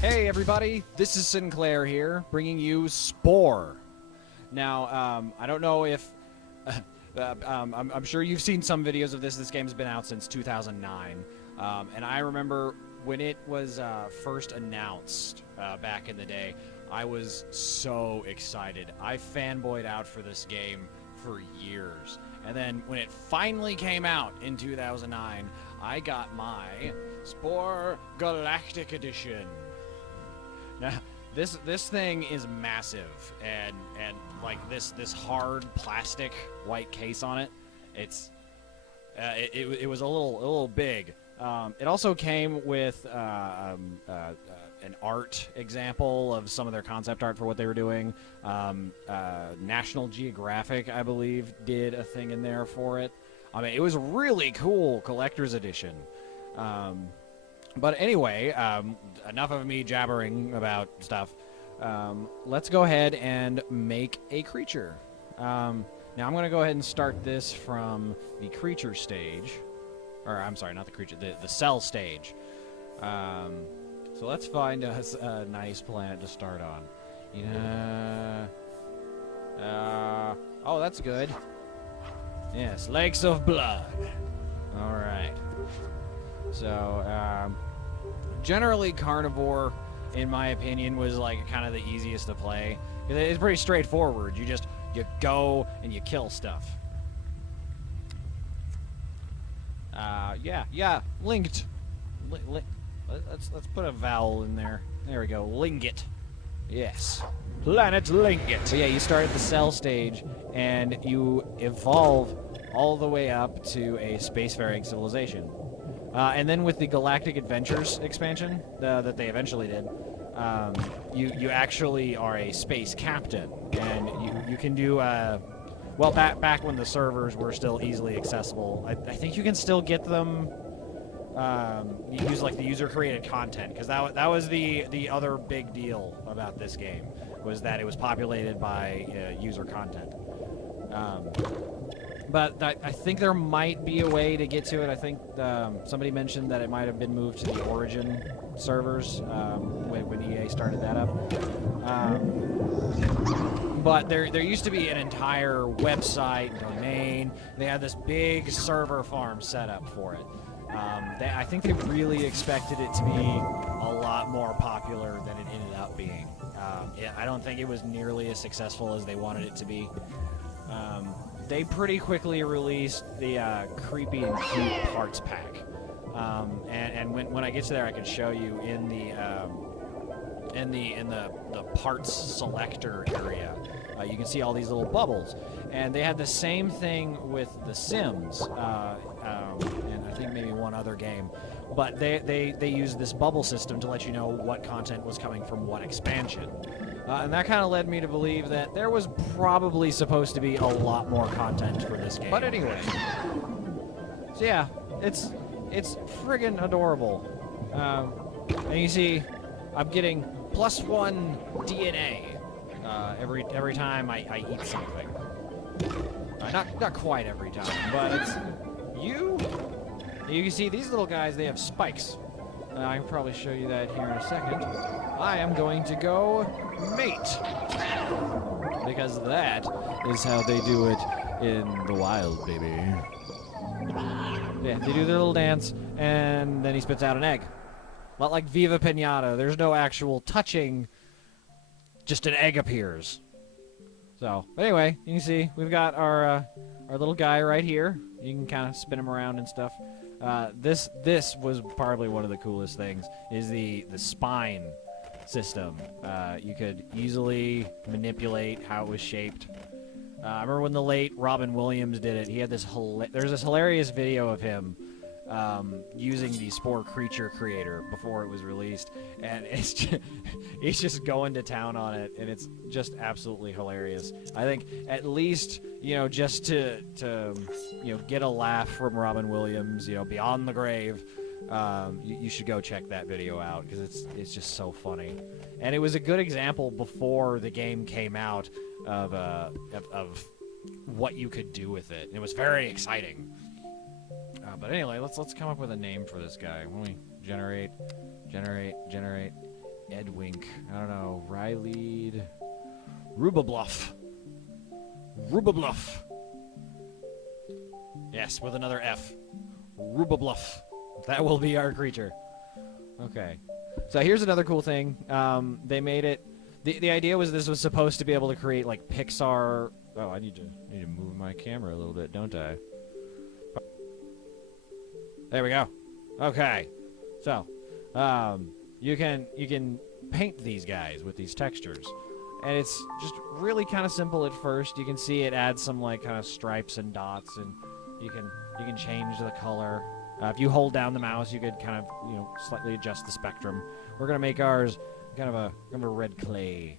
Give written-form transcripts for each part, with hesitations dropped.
Hey everybody, this is Sinclair here, bringing you Spore. Now, I don't know if... I'm sure you've seen some videos of this. This game's been out since 2009. And I remember when it was first announced back in the day, I was so excited. I fanboyed out for this game for years. And then when it finally came out in 2009, I got my Spore Galactic Edition. Now, this thing is massive, and like this hard plastic white case on it, it was a little big. It also came with an art example of some of their concept art for what they were doing. National Geographic, I believe, did a thing in there for it. I mean, it was a really cool collector's edition. But anyway, enough of me jabbering about stuff. Let's go ahead and make a creature. Now I'm going to go ahead and start this from the creature stage. Or, I'm sorry, not the creature, the cell stage. So let's find us a nice planet to start on. Oh, that's good. Yes, Lakes of Blood. Alright. So, generally Carnivore, in my opinion, was like kind of the easiest to play. It's pretty straightforward. You go and you kill stuff. Yeah, linked. Let's put a vowel in there. There we go, Lingit. Yes. Planet Lingit. So yeah, you start at the cell stage, and you evolve all the way up to a spacefaring civilization. And then with the Galactic Adventures expansion that they eventually did, you actually are a space captain, and you can do well, back when the servers were still easily accessible. I think you can still get them. You use like the user-created content, because that was the other big deal about this game, was that it was populated by user content. But I think there might be a way to get to it. I think somebody mentioned that it might have been moved to the Origin servers when EA started that up. But there used to be an entire website, domain. They had this big server farm set up for it. I think they really expected it to be a lot more popular than it ended up being. I don't think it was nearly as successful as they wanted it to be. They pretty quickly released the creepy and cute parts pack, and when I get to there, I can show you in the parts selector area. You can see all these little bubbles, and they had the same thing with The Sims, and I think maybe one other game. But they used this bubble system to let you know what content was coming from what expansion. And that kind of led me to believe that there was probably supposed to be a lot more content for this game. But anyway. So yeah, it's friggin' adorable. And you see, I'm getting +1 DNA every time I eat something. Not quite every time, but it's... You can see these little guys, they have spikes. I can probably show you that here in a second. I am going to go mate, because that is how they do it in the wild, baby. Yeah, they do their little dance, and then he spits out an egg. A lot like Viva Pinata. There's no actual touching, just an egg appears. So, but anyway, you can see we've got our little guy right here. You can kind of spin him around and stuff. This was probably one of the coolest things, is the spine system. You could easily manipulate how it was shaped. I remember when the late Robin Williams did it. He had this there's this hilarious video of him using the Spore creature creator before it was released, and he's just going to town on it, and it's just absolutely hilarious. I think at least, just to get a laugh from Robin Williams, beyond the grave, you should go check that video out, because it's just so funny. And it was a good example before the game came out of what you could do with it. It was very exciting. But anyway, let's come up with a name for this guy. When we generate, Edwink. I don't know. Rylead. RUBABLOFF. RUBABLOFF. Yes, with another F. RUBABLOFF. That will be our creature. Okay. So here's another cool thing. They made it... The idea was this was supposed to be able to create, like, Pixar... Oh, I need to move my camera a little bit, don't I? There we go. Okay. So, you can paint these guys with these textures. And it's just really kind of simple at first. You can see it adds some, like, kind of stripes and dots, and you can change the color. If you hold down the mouse, you could kind of, slightly adjust the spectrum. We're gonna make ours kind of a red clay.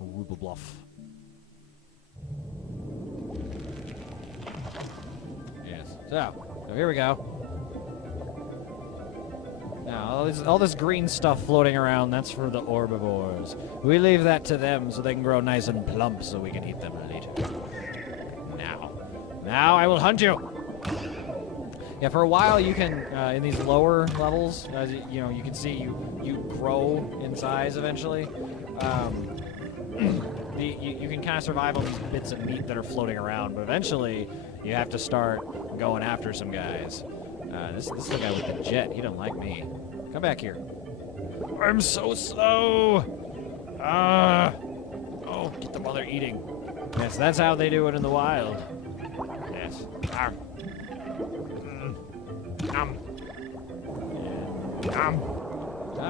RUBABLOFF. Yes. So here we go. Now, all this green stuff floating around, that's for the herbivores. We leave that to them so they can grow nice and plump so we can eat them later. Now I will hunt you! Yeah, for a while you can, in these lower levels, as you can see you grow in size eventually. You can kind of survive on these bits of meat that are floating around, but eventually you have to start going after some guys. This is the guy with the jet. He don't like me. Come back here. I'm so slow. Oh, get the mother eating. Yes, that's how they do it in the wild. Yes. Come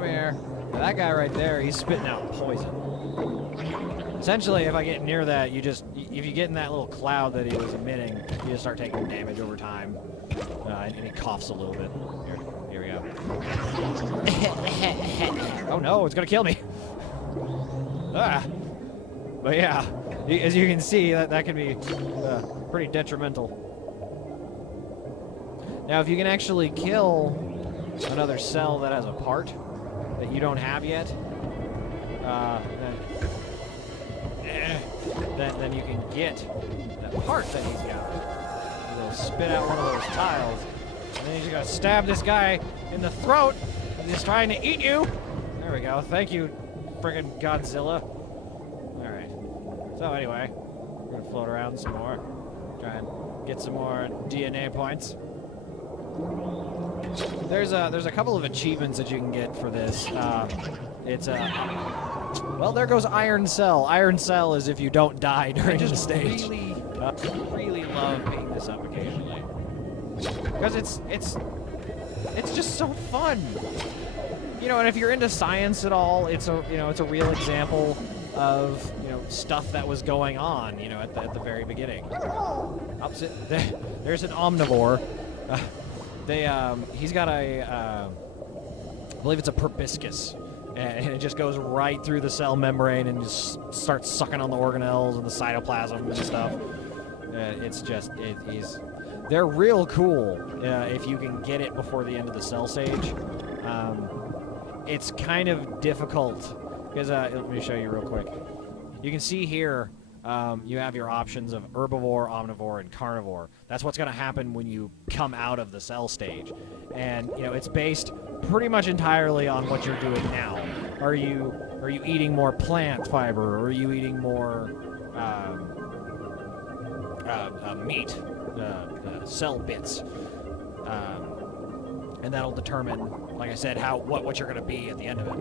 here. Now, that guy right there, he's spitting out poison. Essentially, if I get near that, if you get in that little cloud that he was emitting, you just start taking damage over time. And he coughs a little bit. Here we go. Oh no, it's gonna kill me. But yeah, as you can see, that can be pretty detrimental. Now, if you can actually kill another cell that has a part that you don't have yet, then you can get that part that he's got. He'll spit out one of those tiles, and then you just gotta stab this guy in the throat as he's trying to eat you. There we go. Thank you, friggin' Godzilla. Alright. So anyway, we're gonna float around some more. Try and get some more DNA points. There's a couple of achievements that you can get for this. Well, there goes Iron Cell. Iron Cell is if you don't die during the stage. Really love picking this up occasionally because it's just so fun. And if you're into science at all, it's a real example of stuff that was going on at the very beginning. Opposite, there's an omnivore. He's got I believe it's a proboscis, and it just goes right through the cell membrane and just starts sucking on the organelles and the cytoplasm and stuff. They're real cool if you can get it before the end of the cell stage. It's kind of difficult because let me show you real quick. You can see here. You have your options of herbivore, omnivore, and carnivore. That's what's going to happen when you come out of the cell stage. And, it's based pretty much entirely on what you're doing now. Are you eating more plant fiber? Or are you eating more meat, cell bits? And that'll determine, like I said, what you're going to be at the end of it.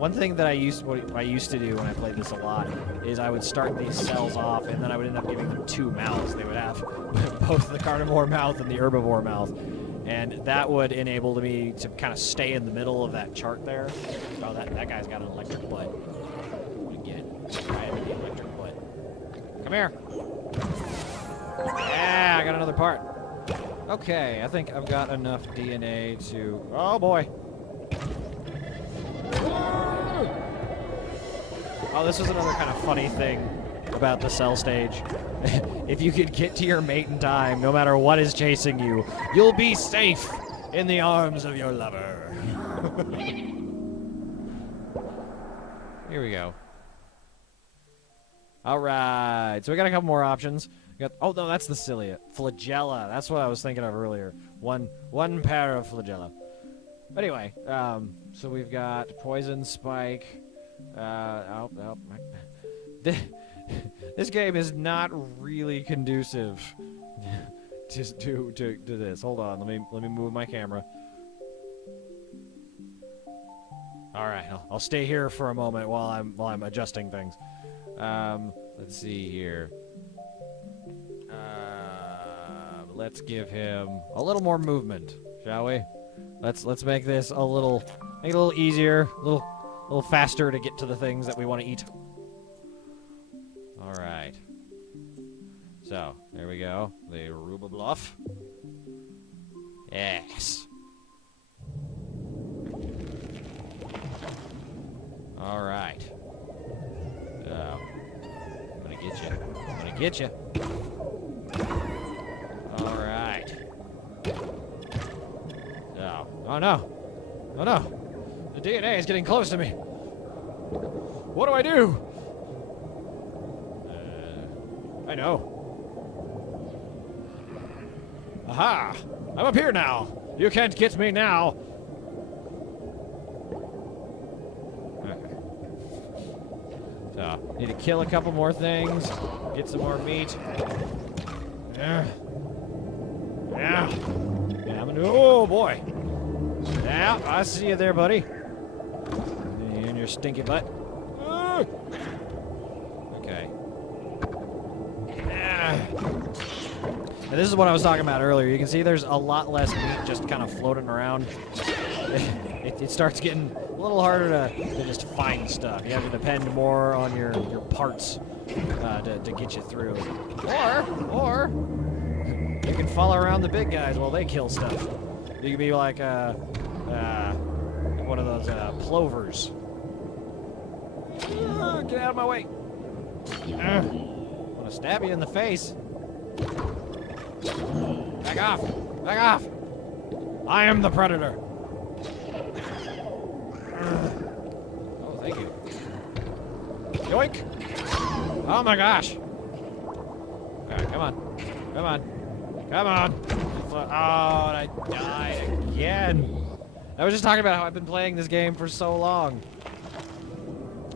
One thing that I used to do when I played this a lot is I would start these cells off, and then I would end up giving them two mouths. They would have both the carnivore mouth and the herbivore mouth, and that would enable me to kind of stay in the middle of that chart there. Oh, that guy's got an electric butt. I'm gonna get it. Try it with the electric butt. Come here. Yeah, I got another part. Okay, I think I've got enough DNA to... Oh, boy. Oh, this was another kind of funny thing about the cell stage. If you could get to your mate in time, no matter what is chasing you, you'll be safe in the arms of your lover. Here we go. All right, so we got a couple more options. Oh no, that's the cilia. Flagella. That's what I was thinking of earlier. One pair of flagella. Anyway, so we've got poison spike. This game is not really conducive to this. Hold on, let me move my camera. All right, I'll stay here for a moment while I'm adjusting things. Let's see here. Let's give him a little more movement, shall we? Let's make this a little easier, a little faster to get to the things that we want to eat. All right. So there we go. The RUBABLOFF. Yes. All right. So I'm gonna get you. I'm gonna get you. All right. Oh, oh no. Oh no. The DNA is getting close to me. What do I do? I know. Aha! I'm up here now. You can't get me now. Okay. So, need to kill a couple more things. Get some more meat. Yeah. Yeah. Yeah, I'm gonna. Oh boy. Yeah, I see you there, buddy. And your stinky butt. Okay. And this is what I was talking about earlier. You can see there's a lot less meat just kind of floating around. It starts getting a little harder to just find stuff. You have to depend more on your parts to get you through. Or you can follow around the big guys while they kill stuff. You can be like one of those plovers. Get out of my way. I want to stab you in the face. Back off! Back off! I am the predator. Oh, thank you. Yoink! Oh my gosh! Alright, come on. Come on. Come on! Oh, and I died again! I was just talking about how I've been playing this game for so long.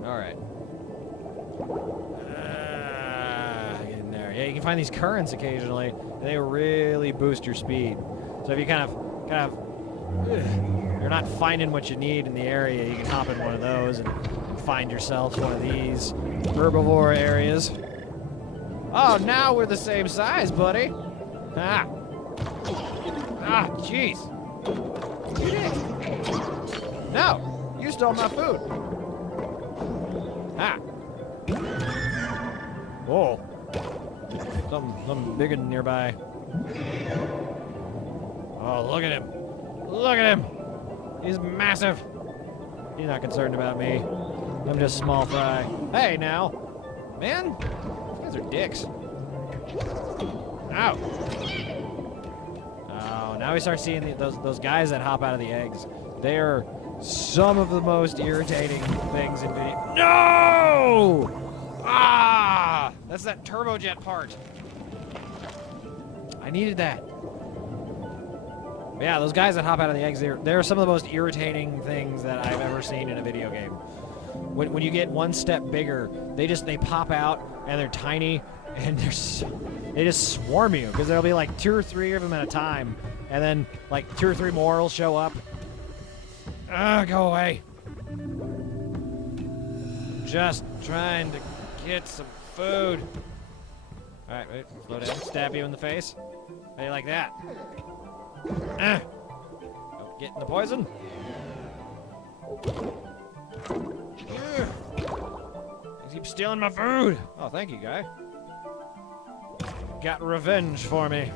Alright. Get in there. Yeah, you can find these currents occasionally, and they really boost your speed. So if you kind of you're not finding what you need in the area, you can hop in one of those and find yourself one of these herbivore areas. Oh, now we're the same size, buddy. Ah. Ah, jeez. You did. No, you stole my food. Ah. Whoa. Something bigger nearby. Oh, look at him. Look at him. He's massive. He's not concerned about me. I'm just small fry. Hey, now. Man, these guys are dicks. Ow. Oh, now we start seeing those guys that hop out of the eggs. They are some of the most irritating things in video. No! Ah! That's that turbojet part. I needed that. But yeah, those guys that hop out of the eggs, they're some of the most irritating things that I've ever seen in a video game. When you get one step bigger, they pop out and they're tiny and they just swarm you because there'll be like 2 or 3 of them at a time, and then like 2 or 3 more will show up. Go away. Just trying to get some food. All right, wait, slow down. Stab you in the face. How do you like that? Don't get in the poison. You keep stealing my food. Oh, thank you, guy. Got revenge for me.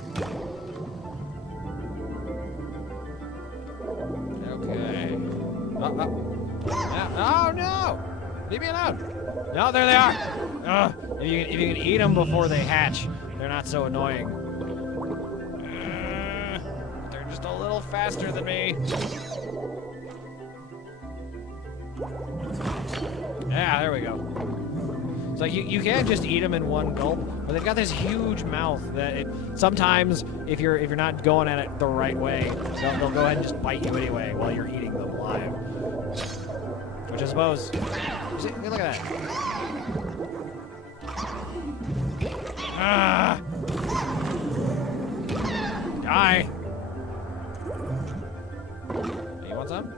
Okay. Oh no! Leave me alone. No, there they are. If you can eat them before they hatch, they're not so annoying. They're just a little faster than me. Yeah, there we go. So you can just eat them in one gulp, but they've got this huge mouth that sometimes if you're not going at it the right way, they'll go ahead and just bite you anyway while you're eating them live. Which I suppose, see, look at that. Ah! Die! You want some?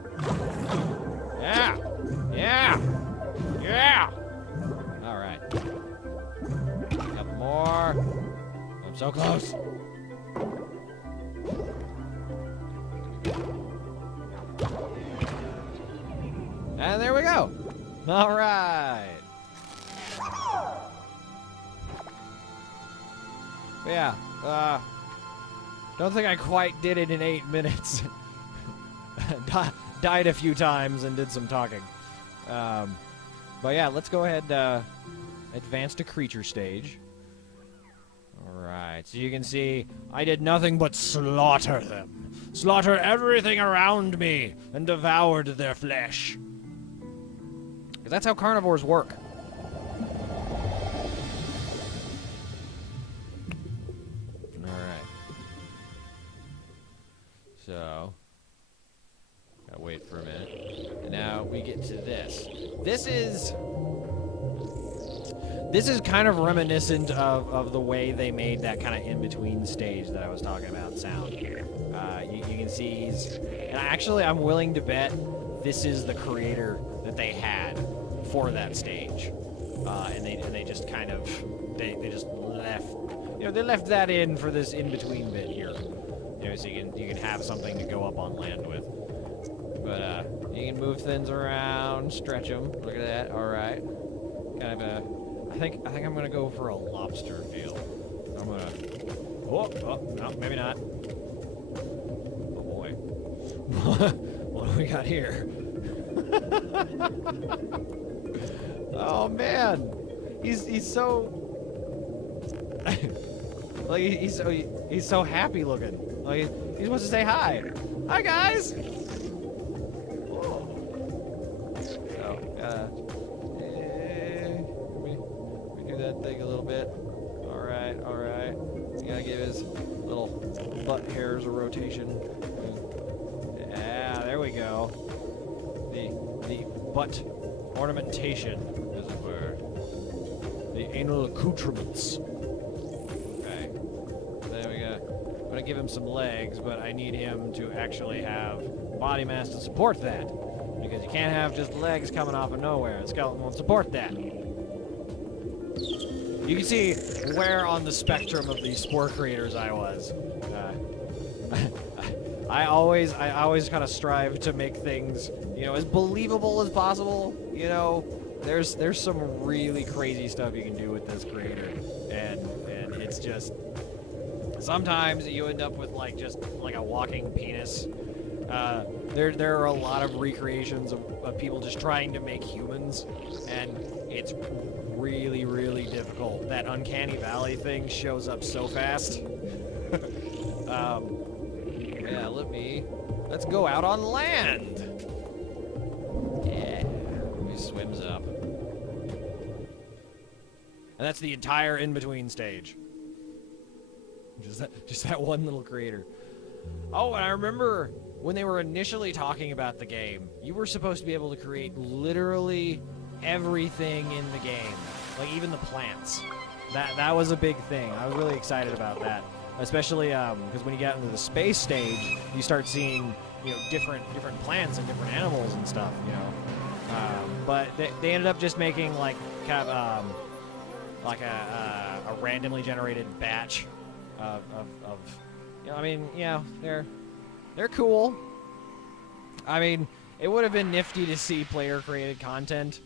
Yeah! Yeah! Yeah! Alright. Couple more. I'm so close. And there we go. Alright. Yeah. Don't think I quite did it in 8 minutes. Died a few times and did some talking. But yeah, let's go ahead advance to creature stage. Alright, so you can see I did nothing but slaughter them. Slaughter everything around me and devoured their flesh. Because that's how carnivores work. Alright. So, gotta wait for a minute. And now we get to this. This is kind of reminiscent of the way they made that kind of in-between stage that I was talking about sound. You can see he's... And I'm willing to bet this is the creator that they had for that stage. And they just kind of... They just left... You know, they left that in for this in-between bit here. You know, so you can have something to go up on land with. But, you can move things around, stretch them. Look at that. All right. Kind of a... I think I'm gonna go for a lobster feel. I'm gonna... Oh, no, maybe not. Oh, boy. What do we got here? Oh, man. He's so... like, he's so happy looking. Like, he's supposed to say hi. Hi, guys! That thing a little bit. Alright. You gotta give his little butt hairs a rotation. Yeah, there we go. The butt ornamentation, as it were. The anal accoutrements. Okay. There we go. I'm gonna give him some legs, but I need him to actually have body mass to support that. Because you can't have just legs coming off of nowhere. The skeleton won't support that. You can see where on the spectrum of these Spore creators I was. I always kind of strive to make things, you know, as believable as possible. You know, there's some really crazy stuff you can do with this creator, and it's just sometimes you end up with just a walking penis. There are a lot of recreations of people just trying to make humans, and it's really, really difficult. That uncanny valley thing shows up so fast. Yeah, let's go out on land. Yeah, he swims up. And that's the entire in-between stage. Just that one little crater. Oh, and I remember when they were initially talking about the game, you were supposed to be able to create literally everything in the game, like even the plants. That was a big thing. I was really excited about that, especially because when you get into the space stage, you start seeing, you know, different plants and different animals and stuff, you know. But they ended up just making like kind of like a randomly generated batch of you know, I mean, yeah, they're cool. I mean, it would have been nifty to see player created content.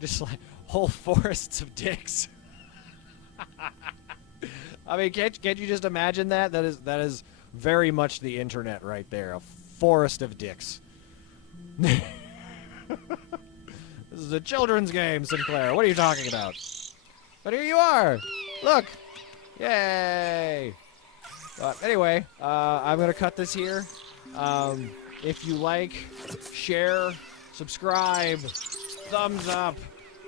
Just like whole forests of dicks. I mean, can't you just imagine that? That is very much the internet right there. A forest of dicks. This is a children's game, Sinclair. What are you talking about? But here you are. Look. Yay. But anyway, I'm gonna cut this here. If you like, share, subscribe, thumbs up,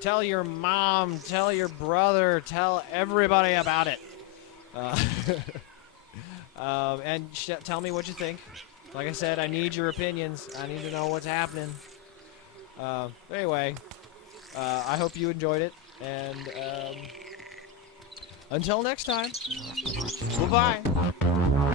Tell your mom, tell your brother, tell everybody about it. And tell me what you think. Like I said, I need your opinions. I need to know what's happening. Anyway, I hope you enjoyed it. And until next time, bye-bye.